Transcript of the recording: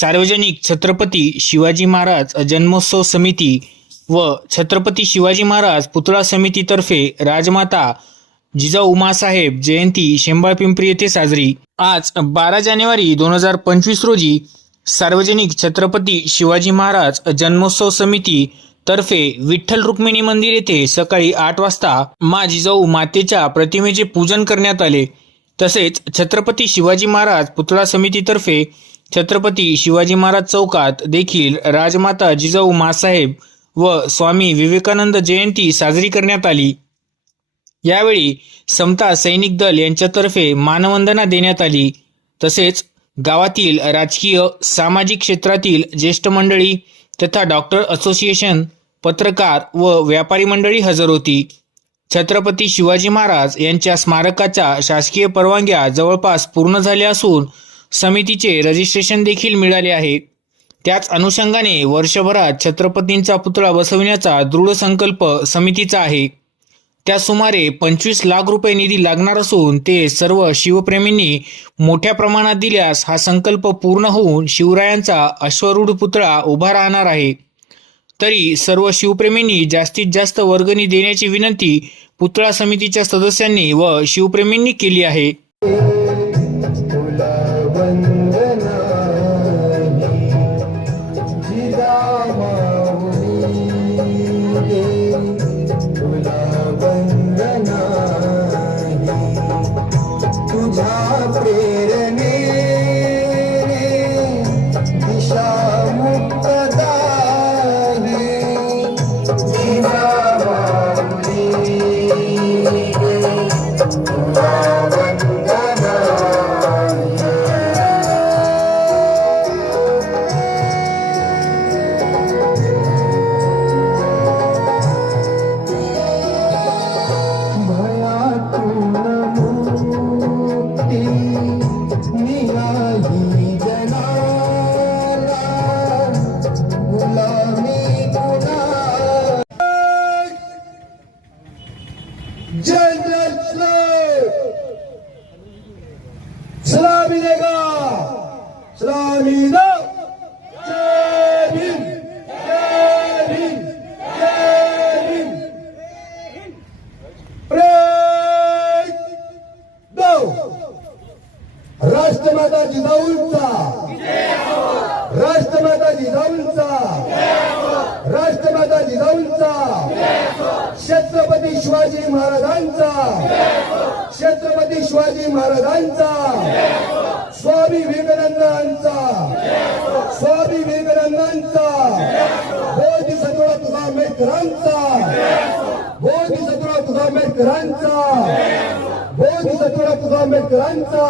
सार्वजनिक छत्रपती शिवाजी महाराज जन्मोत्सव समिती व छत्रपती शिवाजी महाराज पुतळा समितीतर्फे राजमाता जिजाऊ उमासाहेब जयंती शेंबाळपिंपरी येथे साजरी. आज बारा जानेवारी दोन हजार पंचवीस रोजी सार्वजनिक छत्रपती शिवाजी महाराज जन्मोत्सव समिती तर्फे विठ्ठल रुक्मिणी मंदिर येथे सकाळी आठ वाजता मा जिजाऊ मातेच्या प्रतिमेचे पूजन करण्यात आले. तसेच छत्रपती शिवाजी महाराज पुतळा समितीतर्फे छत्रपती शिवाजी महाराज चौकात देखील राजमाता जिजाऊ मासाहेब व स्वामी विवेकानंद जयंती साजरी करण्यात आली. यावेळी समता सैनिक दल यांच्यातर्फे मानवंदना देण्यात आली. तसेच गावातील राजकीय सामाजिक क्षेत्रातील ज्येष्ठ मंडळी तथा डॉक्टर असोसिएशन पत्रकार व व्यापारी मंडळी हजर होती. छत्रपती शिवाजी महाराज यांच्या स्मारकाच्या शासकीय परवानग्या जवळपास पूर्ण झाल्या असून समितीचे रजिस्ट्रेशन देखील मिळाले आहे. त्याच अनुषंगाने वर्षभरात छत्रपतींचा पुतळा बसविण्याचा दृढ संकल्प समितीचा आहे. त्या सुमारे पंचवीस लाख रुपये निधी लागणार असून ते सर्व शिवप्रेमींनी मोठ्या प्रमाणात दिल्यास हा संकल्प पूर्ण होऊन शिवरायांचा अश्वरूढ पुतळा उभा राहणार आहे. तरी सर्व शिवप्रेमींनी जास्तीत जास्त वर्गणी देण्याची विनंती पुतळा समितीच्या सदस्यांनी व शिवप्रेमींनी केली आहे. जिजाऊंचा. राष्ट्रमाता जिजाऊंचा. राष्ट्रमाता जिजाऊंचा. छत्रपती शिवाजी महाराजांचा. छत्रपती शिवाजी महाराजांचा. स्वामी विवेकानंदांचा. स्वामी विवेकानंदांचा. बोधिसत्व तुझा आंबेडकरांचा बोधिसत्व तुझा आंबेडकरांचा बोधिसत्व तुझा आंबेडकरांचा